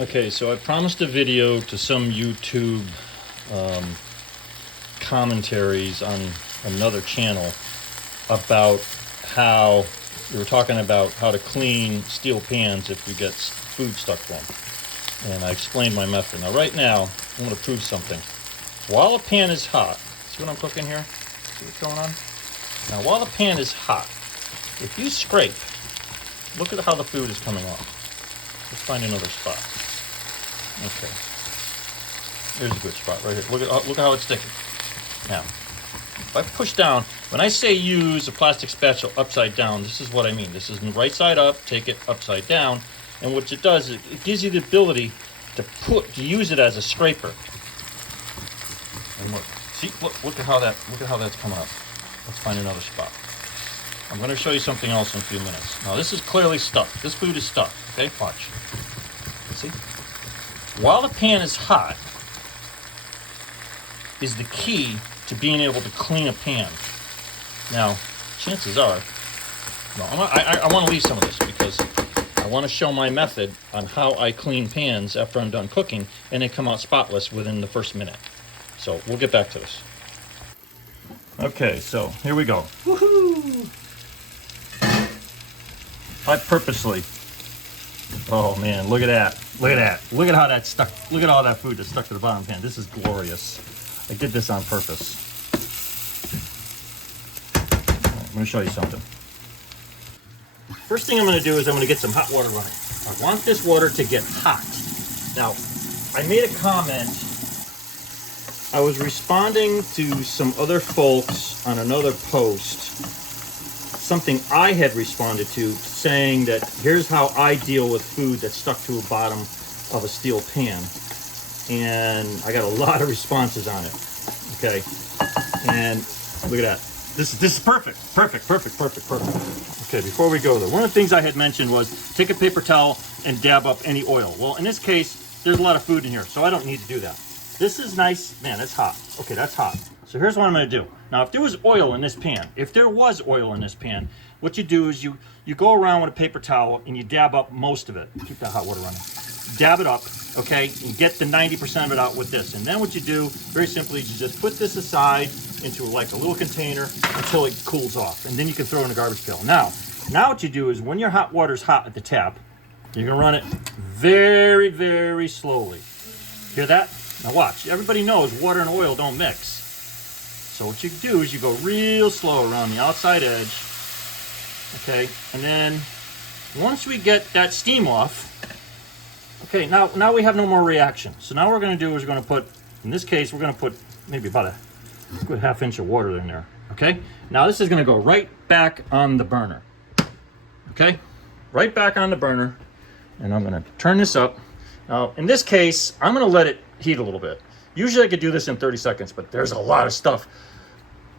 Okay, so I promised a video to some YouTube commentaries on another channel about how we were talking about how to clean steel pans if you get food stuck to them. And I explained my method. Now right now, I'm going to prove something. While a pan is hot, see what I'm cooking here? See what's going on? Now while the pan is hot, if you scrape, look at how the food is coming off. Let's find another spot. Okay, here's a good spot right here. Look at how it's sticking. Now, if I push down, when I say use a plastic spatula upside down, this is what I mean. This is the right side up, take it upside down, and what it does is it gives you the ability to use it as a scraper. And look, see, look at how that's coming up. Let's find another spot. I'm going to show you something else in a few minutes. Now this is clearly stuck. This food is stuck. Okay, watch. See? While the pan is hot is the key to being able to clean a pan. Now, chances are, I want to leave some of this because I want to show my method on how I clean pans after I'm done cooking, and they come out spotless within the first minute. So we'll get back to this. Okay, so here we go. Woohoo! I purposely. Oh man, look at that. Look at that. Look at how that's stuck. Look at all that food that's stuck to the bottom pan. This is glorious. I did this on purpose. Right, I'm going to show you something. First thing I'm going to do is I'm going to get some hot water running. I want this water to get hot. Now, I made a comment. I was responding to some other folks on another post. Something I had responded to saying that here's how I deal with food that's stuck to the bottom of a steel pan. And I got a lot of responses on it. Okay. And look at that. This is perfect. Perfect. Okay, before we go there, one of the things I had mentioned was take a paper towel and dab up any oil. Well, in this case, there's a lot of food in here, so I don't need to do that. This is nice. Man, that's hot. Okay, that's hot. So here's what I'm going to do. Now, if there was oil in this pan, what you do is you go around with a paper towel and you dab up most of it. Keep that hot water running. Dab it up, okay, and get the 90% of it out with this. And then what you do, very simply, is you just put this aside into like a little container until it cools off. And then you can throw it in the garbage pail. Now what you do is when your hot water's hot at the tap, you're going to run it very, very slowly. Hear that? Now watch. Everybody knows water and oil don't mix. So what you do is you go real slow around the outside edge, okay, and then once we get that steam off, okay, now we have no more reaction. So now what we're going to do is we're going to put, in this case, we're going to put maybe about a good half-inch of water in there, okay? Now this is going to go right back on the burner, okay? Right back on the burner, and I'm going to turn this up. Now, in this case, I'm going to let it heat a little bit. Usually I could do this in 30 seconds, but there's a lot of stuff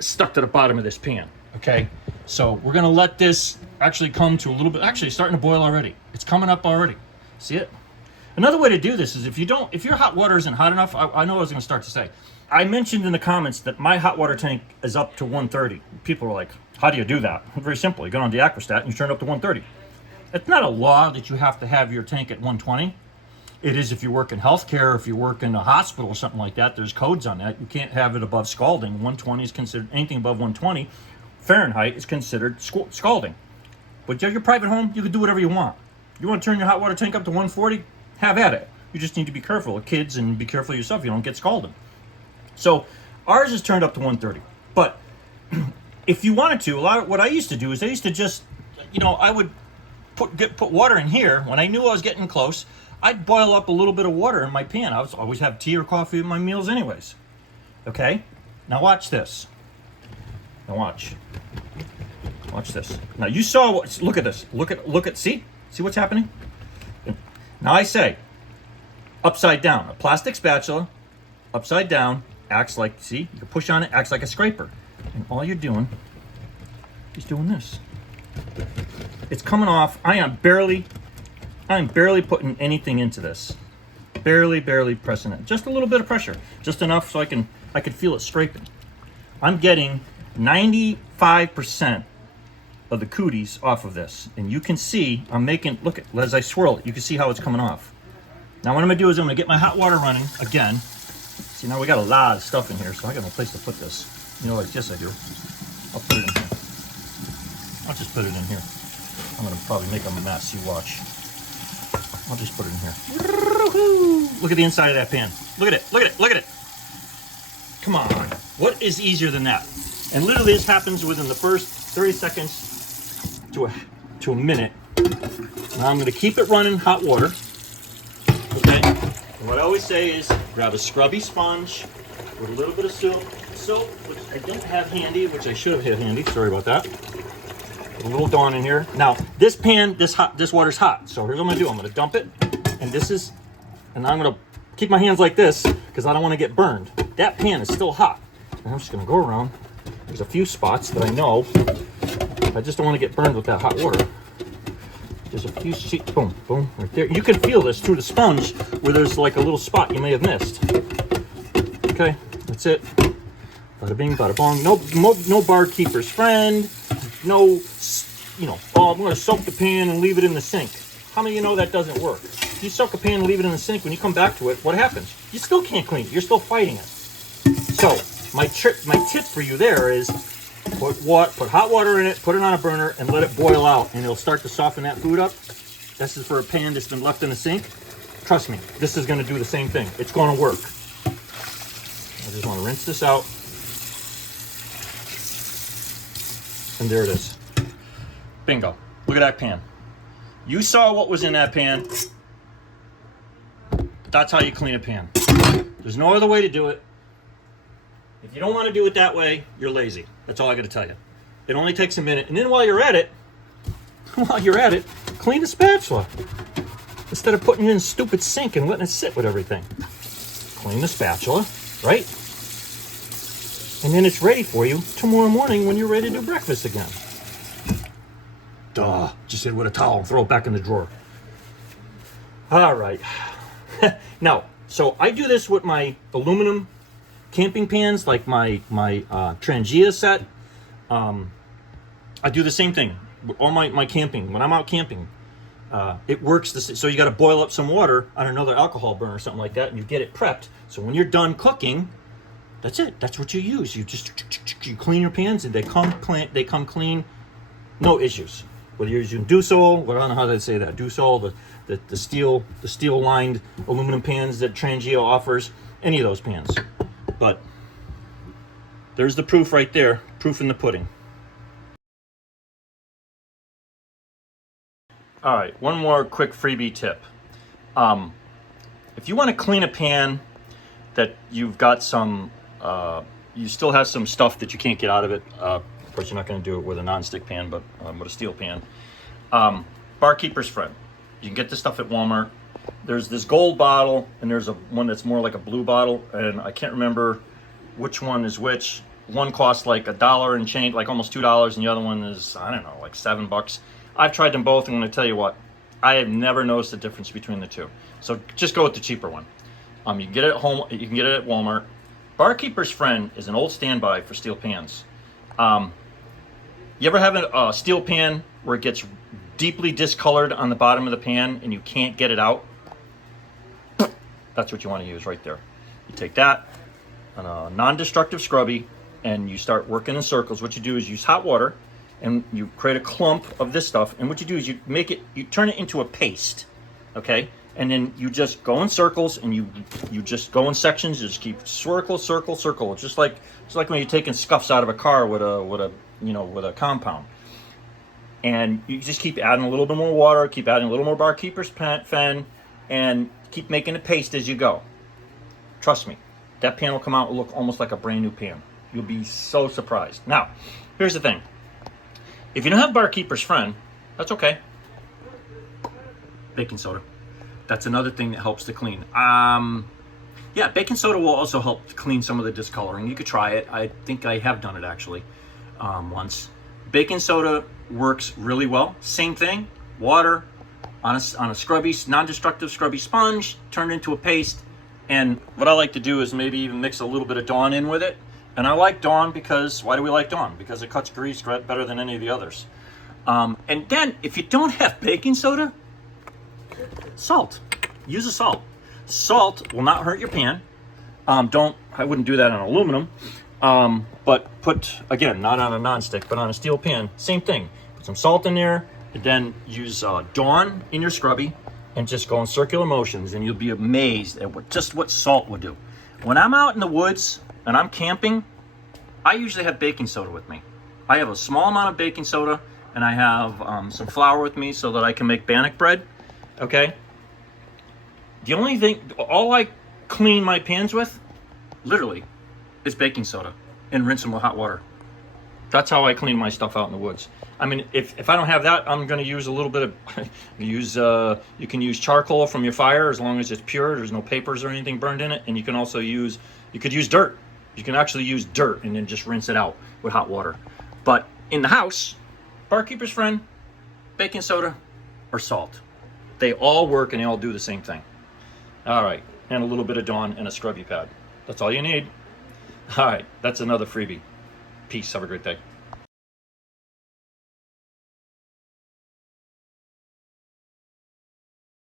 stuck to the bottom of this pan, okay? So we're gonna let this actually come to a little bit, actually it's starting to boil already. It's coming up already, see it? Another way to do this is if your hot water isn't hot enough, I know what I was gonna start to say. I mentioned in the comments that my hot water tank is up to 130. People are like, how do you do that? Very simple, you go on the Aquastat and you turn it up to 130. It's not a law that you have to have your tank at 120. It is if you work in healthcare, if you work in a hospital or something like that, there's codes on that. You can't have it above scalding. 120 is considered, anything above 120 Fahrenheit is considered scalding. But your private home, you can do whatever you want. You want to turn your hot water tank up to 140? Have at it. You just need to be careful of kids and be careful of yourself. You don't get scalded. So ours is turned up to 130. But if you wanted to, what I used to do is I used to just, I would put water in here when I knew I was getting close. I'd boil up a little bit of water in my pan. I always have tea or coffee in my meals anyways. Okay? Now watch this. Now watch. Watch this. Now you saw look at this. Look at, see what's happening? Now I say, upside down. A plastic spatula, upside down, acts like, see, you can push on it, acts like a scraper. And all you're doing is doing this. It's coming off. I'm barely putting anything into this. Barely pressing it. Just a little bit of pressure. Just enough so I could feel it scraping. I'm getting 95% of the cooties off of this. And you can see I'm making, look at, as I swirl it, you can see how it's coming off. Now what I'm gonna do is I'm gonna get my hot water running again. See, now we got a lot of stuff in here, so I got no place to put this. You know, like this I do. I'll put it in here. I'll just put it in here. I'm gonna probably make a mess, you watch. I'll just put it in here. Look at the inside of that pan. Look at it, look at it, look at it. Come on, what is easier than that? And literally this happens within the first 30 seconds to a minute. Now I'm gonna keep it running hot water, okay? And what I always say is grab a scrubby sponge with a little bit of soap, which I don't have handy, which I should have had handy, sorry about that. Put a little Dawn in here. Now, this pan, this water's hot, so here's what I'm gonna do. I'm gonna dump it, and I'm gonna keep my hands like this, because I don't wanna get burned. That pan is still hot. And I'm just gonna go around. There's a few spots that I know, I just don't wanna get burned with that hot water. There's a few sheets, boom, boom, right there. You can feel this through the sponge where there's like a little spot you may have missed. Okay, that's it. Bada bing, bada bong. No barkeeper's friend. No, you know, oh, I'm gonna soak the pan and leave it in the sink. How many of you know that doesn't work? If you soak a pan and leave it in the sink, when you come back to it, what happens? You still can't clean it. You're still fighting it. So, my tip for you there is put hot water in it, put it on a burner, and let it boil out, and it'll start to soften that food up. This is for a pan that's been left in the sink. Trust me, this is gonna do the same thing. It's gonna work. I just wanna rinse this out. And there it is. Bingo. Look at that pan. You saw what was in that pan. That's how you clean a pan. There's no other way to do it. If you don't want to do it that way, you're lazy. That's all I got to tell you. It only takes a minute. And then while you're at it, clean the spatula. Instead of putting it in a stupid sink and letting it sit with everything. Clean the spatula, right? And then it's ready for you tomorrow morning when you're ready to do breakfast again. Duh, just hit it with a towel and throw it back in the drawer. All right. Now, so I do this with my aluminum camping pans, like my Trangia set. I do the same thing with all my camping. When I'm out camping, it works. So you got to boil up some water on another alcohol burner or something like that, and you get it prepped. So when you're done cooking, that's it. That's what you use. You clean your pans, and they come clean, no issues. Whether you're using Dusol, I don't know how they say that. Dusol, the steel lined aluminum pans that Trangia offers, any of those pans. But there's the proof right there. Proof in the pudding. All right, one more quick freebie tip. If you want to clean a pan that you've got some, you still have some stuff that you can't get out of it. Of course, you're not going to do it with a non-stick pan, but with a steel pan. Barkeeper's Friend. You can get this stuff at Walmart. There's this gold bottle, and there's one that's more like a blue bottle, and I can't remember which one is which. One costs like $1 and change, like almost $2, and the other one is, I don't know, like $7. I've tried them both, and I'm going to tell you what, I have never noticed a difference between the two. So just go with the cheaper one. You can get it at home. You can get it at Walmart. Barkeeper's Friend is an old standby for steel pans. You ever have a steel pan where it gets deeply discolored on the bottom of the pan and you can't get it out? That's what you want to use right there. You take that on a non-destructive scrubby and you start working in circles. What you do is use hot water and you create a clump of this stuff. And what you do is you turn it into a paste, okay? And then you just go in circles and you just go in sections. You just keep circle, circle, circle. It's just like when you're taking scuffs out of a car with a compound. And you just keep adding a little bit more water, keep adding a little more Barkeeper's Fen, and keep making a paste as you go. Trust me, that pan will come out and look almost like a brand new pan. You'll be so surprised. Now, here's the thing. If you don't have Barkeeper's Friend, that's okay. Baking soda. That's another thing that helps to clean. Yeah, baking soda will also help to clean some of the discoloring. You could try it. I think I have done it actually once. Baking soda works really well. Same thing, water on a scrubby, non-destructive scrubby sponge, turn it into a paste. And what I like to do is maybe even mix a little bit of Dawn in with it. And I like Dawn because, why do we like Dawn? Because it cuts grease better than any of the others. And then, if you don't have baking soda, salt. Use a salt. Salt will not hurt your pan. I wouldn't do that on aluminum. But put, again, not on a nonstick, but on a steel pan, same thing. Put some salt in there, and then use Dawn in your scrubby, and just go in circular motions, and you'll be amazed at what salt will do. When I'm out in the woods and I'm camping, I usually have baking soda with me. I have a small amount of baking soda, and I have some flour with me so that I can make bannock bread, okay? The only thing, all I clean my pans with, literally, is baking soda, and rinse them with hot water. That's how I clean my stuff out in the woods. I mean, if I don't have that, I'm going to use a little bit of, you can use charcoal from your fire as long as it's pure. There's no papers or anything burned in it. And you can also you could use dirt. You can actually use dirt and then just rinse it out with hot water. But in the house, barkeeper's friend, baking soda, or salt. They all work and they all do the same thing. All right, and a little bit of Dawn and a scrubby pad. That's all you need. All right, that's another freebie. Peace, have a great day.